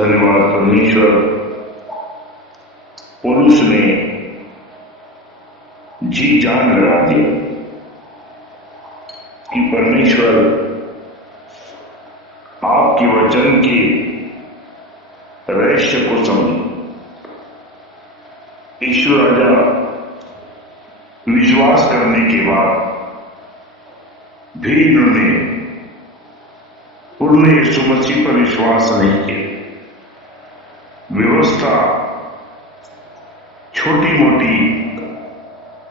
धन्यवाद परमेश्वर। पौलुस ने जी जान लगा दिया कि परमेश्वर आपके वचन के रहस्य को समझे। यीशु राजा विश्वास करने के बाद भी इन्होंने पूर्ण यीशु मसीह पर विश्वास नहीं किया। व्यवस्था छोटी मोटी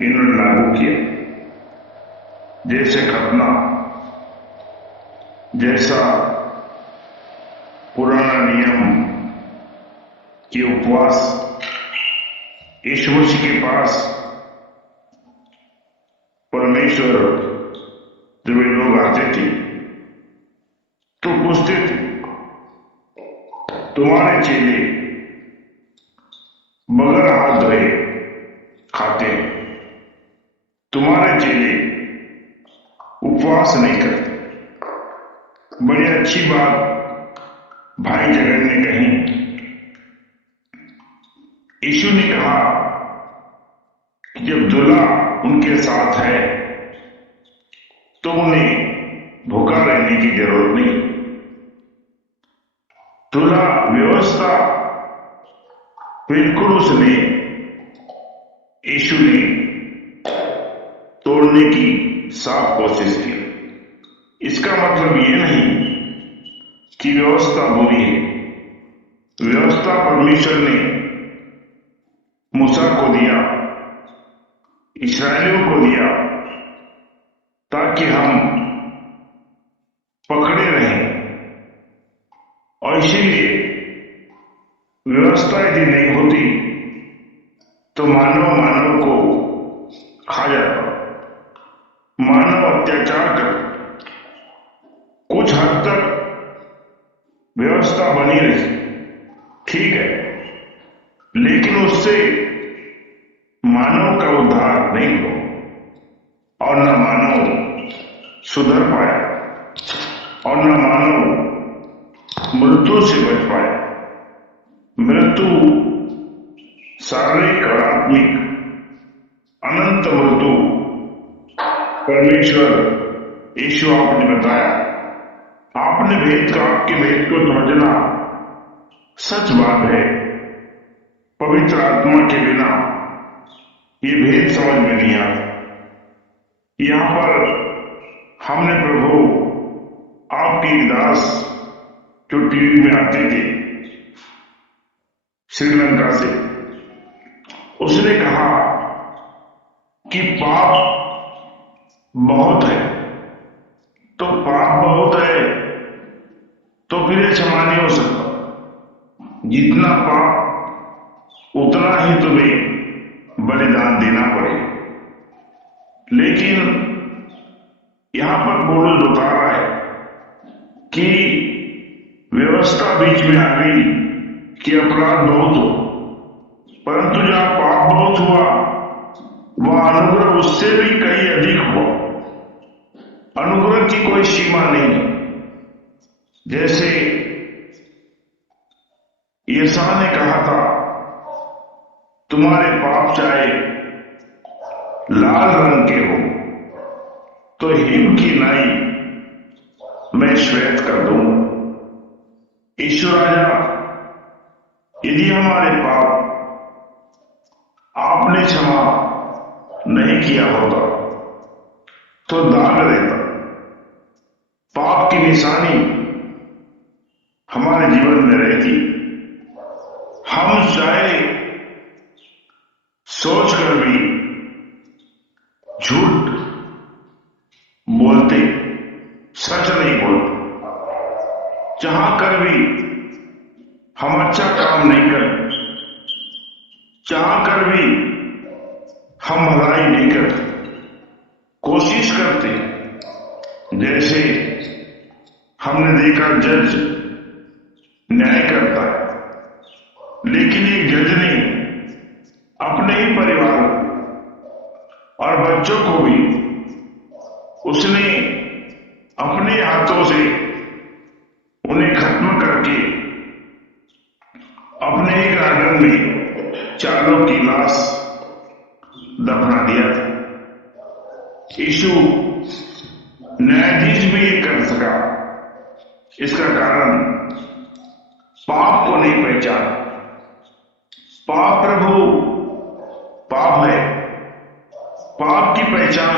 इन्होंने लागू किया, जैसे खतना, जैसा पुराना नियम कि उपवास। यीशु मसीह के पास परमेश्वर जब वे लोग आते थे तो पूछते थे, तुम्हारे चेले बगैर हाथ धोए खाते हैं, तुम्हारे चेले उपवास नहीं करते। बड़ी अच्छी बात भाई जगन ने कही। यीशु ने कहा कि जब दूल्हा उनके साथ है तो उन्हें भूखा रहने की जरूरत नहीं। दूल्हा व्यवस्था बिल्कुल उसने यीशु ने तोड़ने की साफ कोशिश की। इसका मतलब यह नहीं कि व्यवस्था बुरी है। व्यवस्था परमेश्वर ने मूसा को दिया, इस्राएलियों को दिया, ताकि हम पकड़े रहें। और इसीलिए व्यवस्था यदि नहीं होती तो मानव को खा जाता, मानव अत्याचार कर। कुछ हद तक व्यवस्था बनी रही, ठीक है, लेकिन उससे मानव का उद्धार नहीं हुआ और न मानव सुधर पाया और न मानव मृत्यु से बच पाया। मृत्यु शारीरिक और आत्मिक अनंत मृत्यु परमेश्वर यीशु आपने बताया। आपने आपके भेद को समझना सच बात है। पवित्र आत्मा के बिना ये भेद समझ में नहीं आता। यहां पर हमने प्रभु आपकी दास जो टीवी में आते थे श्रीलंका से, उसने कहा कि पाप बहुत है, तो पाप बहुत है तो फिर ये क्षमा नहीं हो सकता। जितना पाप उतना ही तुम्हें बलिदान देना पड़ेगा। लेकिन यहां पर पौलुस बता रहा है कि व्यवस्था बीच में आ गई कि अपराध बहुत हो, परंतु जहां पाप बहुत हुआ वह अनुग्रह उससे भी कहीं अधिक हुआ। अनुग्रह की कोई सीमा नहीं। जैसे यशायाह ने कहा था, तुम्हारे पाप चाहे लाल रंग के हो तो हिम की नाई मैं श्वेत कर दूंगा। ईश्वर राजा, यदि हमारे पाप आपने क्षमा नहीं किया होता तो दाग रहता। पाप की निशानी हमारे जीवन में रहती। हम चाहे सोचकर भी झूठ बोलते, सच नहीं बोलते। चाह कर भी हम अच्छा काम नहीं करते, चाह कर भी हम भलाई नहीं करते। कोशिश करते, जैसे हमने देखा जज न्याय करता है, लेकिन एक जज ने अपने ही परिवार और बच्चों को भी उसने अपने हाथों से उन्हें खत्म करके ही गार्डन में चारों की लाश दफना दिया था। यीशु न्यायाधीश भी ये कर सका। इसका कारण पाप को नहीं पहचाना। पाप प्रभु पाप है। पाप की पहचान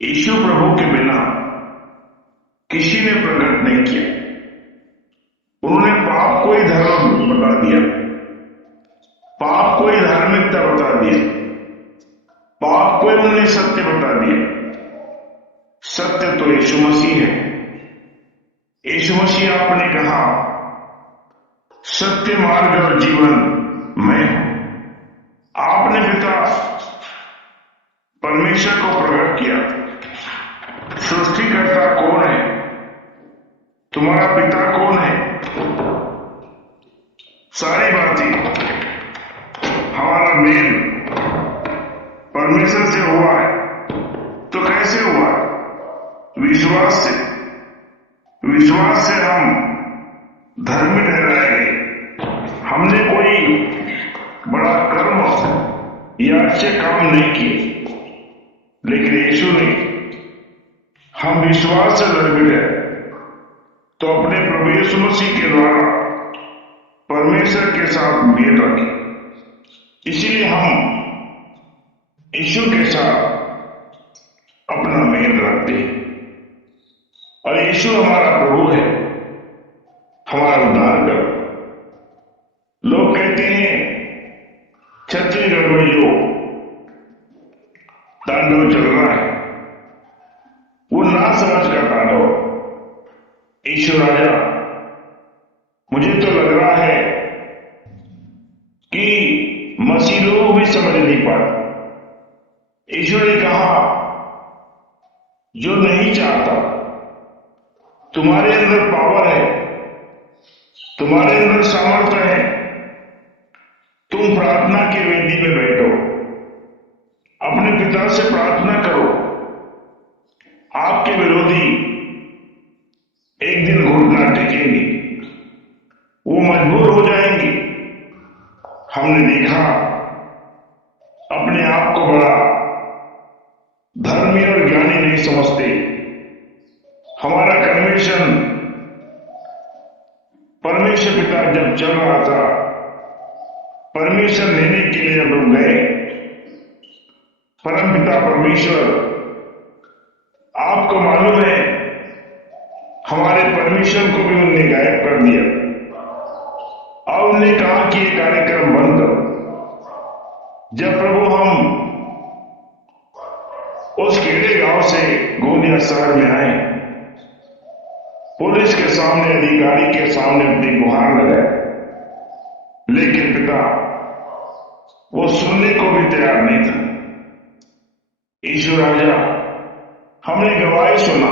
यीशु प्रभु के बिना किसी ने प्रकट नहीं किया। उन्होंने पाप को ही धर्म बता दिया, पाप को ही धार्मिकता बता दिया, पाप को ही उन्होंने सत्य बता दिया। सत्य तो यीशु मसीह है। यीशु मसीह आपने कहा, सत्य मार्ग और जीवन मैं हूं। आपने पिता परमेश्वर को प्रकट किया। सृष्टिकर्ता कौन है? तुम्हारा पिता कौन है? सारी बातें, हमारा मेल परमेश्वर से हुआ है। तो कैसे हुआ? विश्वास से। विश्वास से हम धर्मी ठहराए गए। हमने कोई बड़ा कर्म या अच्छे काम नहीं किए, लेकिन यीशु ने, हम विश्वास से धर्मी ठहरे तो अपने प्रभु यीशु मसीह के द्वारा परमेश्वर के साथ मेल रखे। इसीलिए हम यीशु के साथ अपना मेल रखते हैं। और यीशु हमारा प्रभु है, हमारा उद्धारकर। लोग कहते हैं छत्तीसगढ़ में जो तांडव चल रहा है वो ना समझ का तांडव। यीशु राजा, मुझे तो लग रहा है कि मसीह लोग भी समझ नहीं पाते। यीशु ने कहा, जो नहीं चाहता, तुम्हारे अंदर पावर है, तुम्हारे अंदर सामर्थ्य है, तुम प्रार्थना की वेदी में बैठो, अपने पिता से प्रार्थना करो। आपके विरोधी एक दिन घुटना टेकेंगे, वो मजबूर हो जाएंगे। हमने देखा अपने आप को बड़ा धर्मी और ज्ञानी नहीं समझते। हमारा कन्वेंशन परमेश्वर पिता जब चल रहा था, परमेश्वर लेने के लिए जब लोग गए, परम पिता परमेश्वर, आपको मालूम है हमारे परमेश्वर को भी उन्होंने गायब कर दिया और उन्होंने कहा कि ये कार्यक्रम बंद करो। जब प्रभु हम उस खेड़े गांव से गोंदिया शहर में आए, पुलिस के सामने, अधिकारी के सामने अपनी गुहार लगाए, लेकिन पिता वो सुनने को भी तैयार नहीं था। यीशु राजा, हमने गवाही सुना,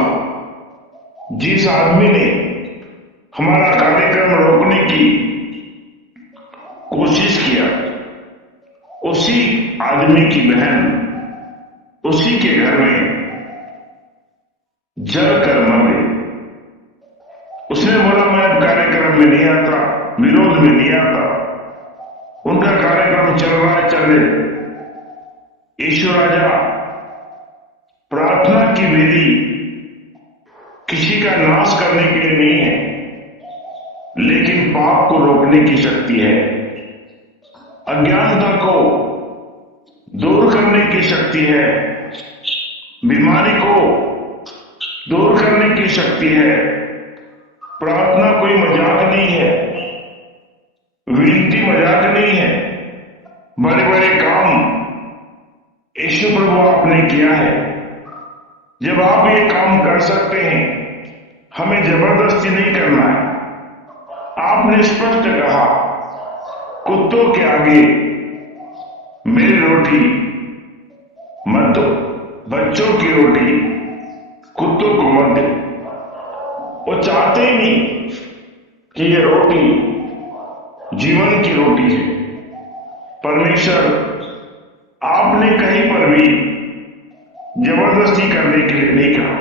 जिस आदमी ने हमारा कार्यक्रम रोकने की कोशिश किया, उसी आदमी की बहन उसी के घर में जल कर मर गई। उसने बोला, मैं अब कार्यक्रम में नहीं आता, विरोध में नहीं आता, उनका कार्यक्रम चल रहा है, चले। यीशु राजा, प्रार्थना की विधि किसी का नाश करने के लिए नहीं है, लेकिन पाप को रोकने की शक्ति है, अज्ञानता को दूर करने की शक्ति है, बीमारी को दूर करने की शक्ति है। प्रार्थना कोई मजाक नहीं है, विनती मजाक नहीं है। बड़े बड़े काम यीशु प्रभु आपने किया है। जब आप ये काम कर सकते हैं, हमें जबरदस्ती नहीं करना है। आपने स्पष्ट कहा, कुत्तों के आगे मेरी रोटी मत दो, बच्चों की रोटी कुत्तों को मत दो। वो चाहते ही नहीं कि ये रोटी जीवन की रोटी है। परमेश्वर, आपने कहीं पर भी जबरदस्ती करने के लिए नहीं कहा।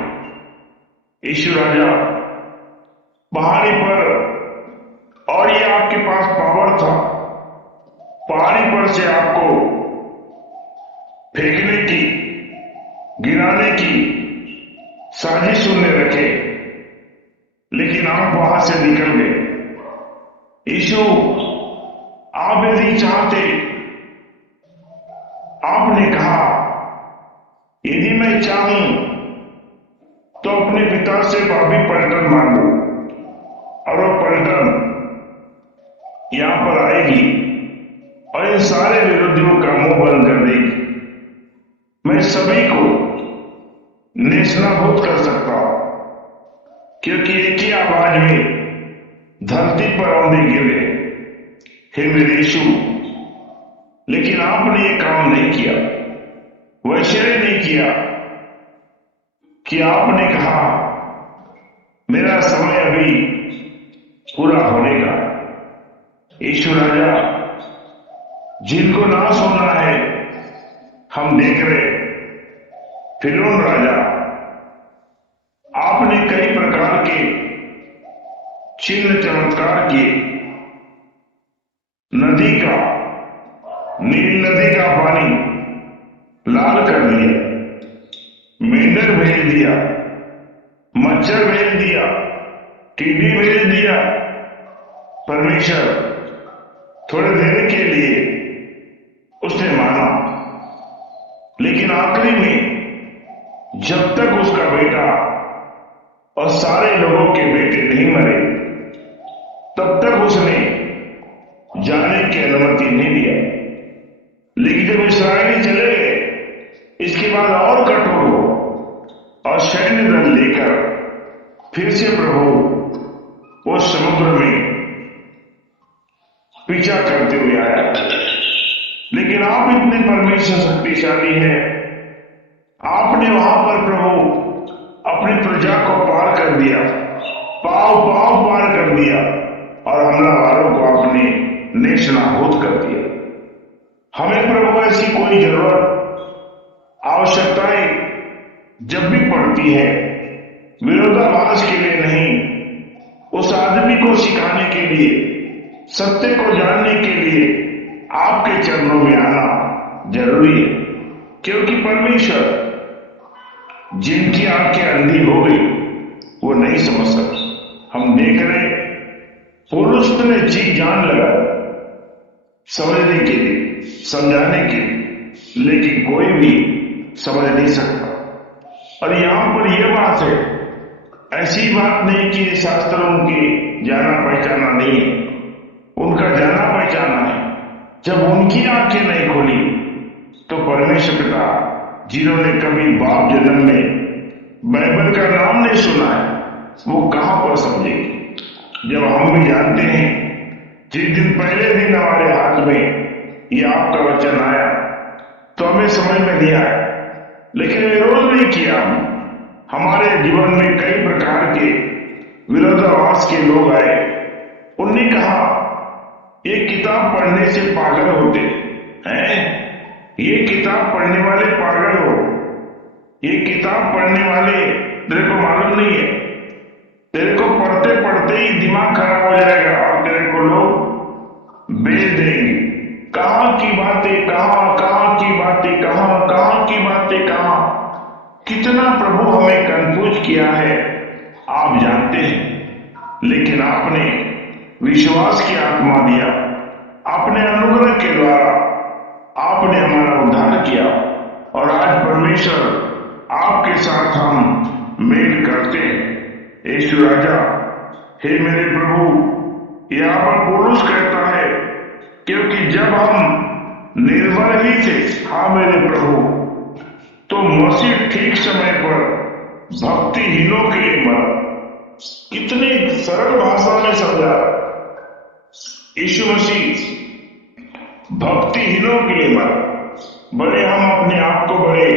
यीशु राजा, पहाड़ी पर, और ये आपके पास पावर आप वहां से निकल गए। यीशु, आप यदि चाहते, आपने कहा, यदि मैं चाहूं तो अपने पिता से पापी पलटन मांगू, और वो पलटन यहां पर आएगी और इन सारे विरोधियों का मुंह बंद कर देगी। मैं सभी को नेस्तनाबूद कर सकता हूं, क्योंकि एक ही आवाज में धरती पर औंधे गिरे, हे मेरे यीशु। लेकिन आपने ये काम नहीं किया, वैसे नहीं किया कि आपने कहा मेरा समय अभी पूरा होने का। यीशु राजा, जिनको नाश होना है हम देख रहे, फिरौन राजा, आपने कई प्रकार के चिन्ह चमत्कार किए। नदी का, नील नदी का पानी लाल कर दिया, मेंढक भेज दिया, मच्छर भेज दिया, टीडी भेज दिया। परमेश्वर थोड़े देर के लिए उसने माना, लेकिन आखिरी में जब तक उसका बेटा और सारे लोगों के बेटे नहीं मरे, तब तक उसने जाने की अनुमति नहीं दिया। लेकिन जब इस्राएली चले गए, इसके बाद और कठोर हो और सैन्य दल लेकर फिर से प्रभु उस समुद्र में पीछा करते हुए आया। लेकिन आप इतने परमेश्वर शक्तिशाली हैं, आपने वहां पर प्रभु अपनी प्रजा को पार कर दिया, पाव पाव पार कर दिया, और हमलावरों को आपने नेस्तनाबूद कर दिया। हमें प्रभु ऐसी कोई जरूरत, आवश्यकताएं जब भी पड़ती है, विरोधाभास के लिए नहीं, उस आदमी को सिखाने के लिए, सत्य को जानने के लिए आपके चरणों में आना जरूरी है। क्योंकि परमेश्वर, जिनकी आंखें अंधी हो गई वो नहीं समझ सकते। हम देख रहे पुरुष ने जी जान लगा समझने के लिए, समझाने के लिए, लेकिन कोई भी समझ नहीं सकता। और यहां पर यह बात है, ऐसी बात नहीं कि शास्त्रों के जाना पहचाना नहीं है, उनका जाना पहचाना है। जब उनकी आंखें नहीं खोली तो परमेश्वर पिता, जिन्होंने कभी बाप जन्म में बाइबल का नाम नहीं सुना है, वो कहां पर समझेंगे। जब हम भी जानते हैं, जिस दिन पहले दिन हमारे हाथ में ये आपका वचन आया तो हमें समझ में नहीं आया, लेकिन विरोध नहीं किया। हमारे जीवन में कई प्रकार के विरोधाभास के लोग आए, उनने कहा ये किताब पढ़ने से पागल होते हैं, ये किताब पढ़ने वाले पागल हो, ये किताब पढ़ने वाले तेरे को मालूम नहीं है, तेरे को पढ़ते पढ़ते ही दिमाग खराब हो जाएगा और तेरे को लोग बेच देंगे। कहां की बातें कहां, कहां की बातें कहां, कहां की बातें कहां। कितना प्रभु हमें कंफ्यूज किया है आप जानते हैं, लेकिन आपने विश्वास की आत्मा दिया, अपने अनुग्रह के द्वारा आपने हमारा उद्धार किया, और आज परमेश्वर आपके साथ हम मेल करते हैं। यीशु राजा, हे मेरे प्रभु, यहाँ पर पौलुस कहता है, क्योंकि जब हम निर्बल ही थे, हाँ मेरे प्रभु, तो मसीह ठीक समय पर भक्तिहीनों के लिए मरा। कितनी सरल भाषा में समझा यीशु मसीह भक्तिहीनों के लिए मरा। बड़े हम अपने आप को बड़े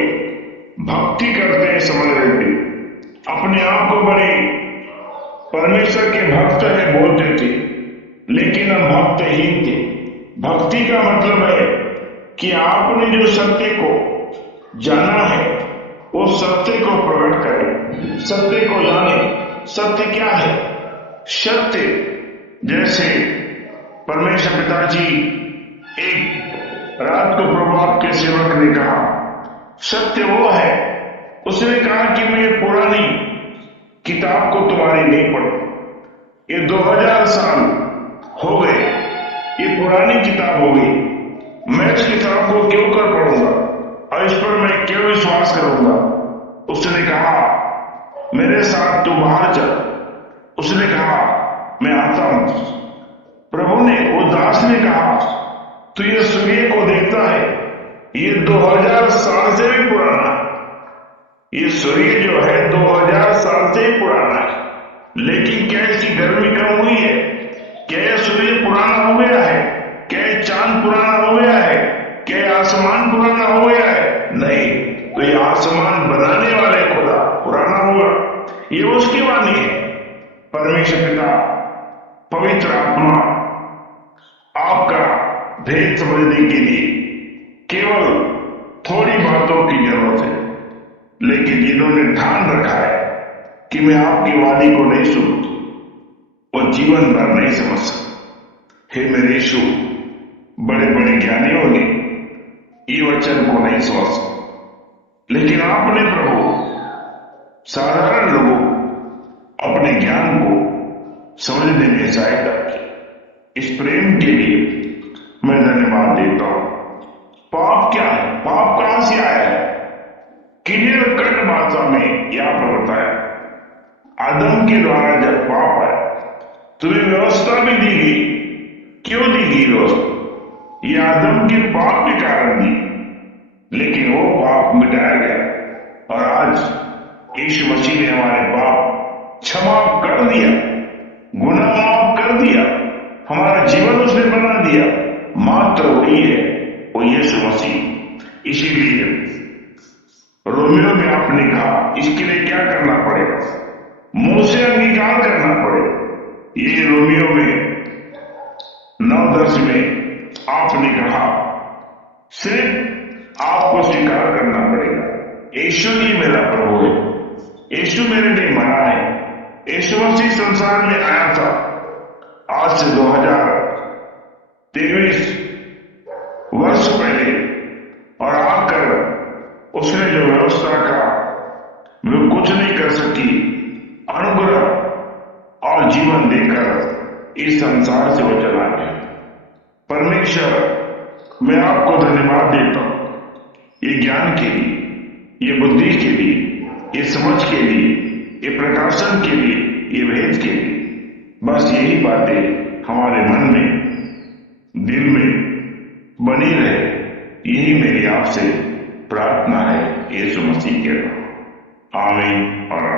भक्ति करते हैं समझ रहे थे, अपने आप को बड़े परमेश्वर के भक्त है बोलते थे, लेकिन हम भक्तहीन थे। भक्ति का मतलब है कि आपने जो सत्य को जाना है वो सत्य को प्रकट करे, सत्य को जाने। सत्य क्या है? सत्य जैसे परमेश्वर पिताजी एक रात को प्रभु आपके सेवक ने कहा, सत्य वो है, उसने कहा कि मैं पुरानी किताब को तुम्हारी नहीं पढ़ू, ये 2000 साल हो गए, ये पुरानी किताब हो गई, मैं इस किताब को क्यों कर पढ़ूंगा और इस पर मैं क्यों विश्वास करूंगा। उसने कहा, मेरे साथ तू बाहर चल। उसने कहा, मैं आता हूं। प्रभु ने, वो दास ने कहा, तू ये सूर्य को देखता है, ये 2000 साल से भी पुराना है। ये सूर्य जो है 2000 साल से ही पुराना है, लेकिन क्या इसकी गर्मी कम हुई है? क्या यह सूर्य पुराना हो गया है? क्या यह चांद पुराना हो गया है? क्या यह आसमान पुराना हो गया है? नहीं, तो ये आसमान बनाने वाले खुदा पुराना होगा। ये उसकी वाणी है। परमेश्वर पिता, पवित्र आत्मा, आपका भेद समझने के लिए केवल थोड़ी बातों की जरूरत है, लेकिन जिन्होंने ठान रखा है कि मैं आपकी वाणी को नहीं सुनूं, वो जीवन भर नहीं समझ सकते। हे मेरे यीशु, बड़े बड़े ज्ञानियों ने ये वचन को नहीं समझ सके, लेकिन आपने प्रभु साधारण लोगों अपने ज्ञान को समझने में सहायता की। इस प्रेम के लिए मैं धन्यवाद देता हूं। पाप क्या है? पाप कहां से आया है? क्लियर कट भाषा में यहां पर बताया, आदम के द्वारा जब पाप आया, तुम्हें व्यवस्था भी दी गई। क्यों दी गई व्यवस्था? ये आदम के पाप के कारण दी, लेकिन वो पाप मिटाया गया और आज यीशु मसीह ने हमारे पाप क्षमा कर दिया, गुनाह माफ कर दिया, हमारा जीवन उसने बना दिया। मात्र वही है, वो यीशु मसीह। इसीलिए रोमियो में आपने कहा, इसके लिए क्या करना पड़ेगा? मुंह से अंगीकार करना पड़ेगा। ये रोमियो में 9:10 में आपने कहा, सिर्फ आपको स्वीकार करना पड़ेगा, यीशु ही मेरा प्रभु है, यीशु मेरे लिए मरा है। यीशु मसीह संसार में आया था आज से 2023 वर्ष पहले, और आकर उसने जो व्यवस्था का वो कुछ नहीं कर सकी, अनुग्रह और जीवन देकर इस संसार से वो चला गया। परमेश्वर, मैं आपको धन्यवाद देता हूं, ये ज्ञान के लिए, ये बुद्धि के लिए, ये समझ के लिए, ये प्रकाशन के लिए, ये भेद के लिए। बस यही बातें हमारे मन में, दिल में बनी रहे, यही मेरी आपसे प्रार्थना है, यीशु मसीह के नाम। आमीन और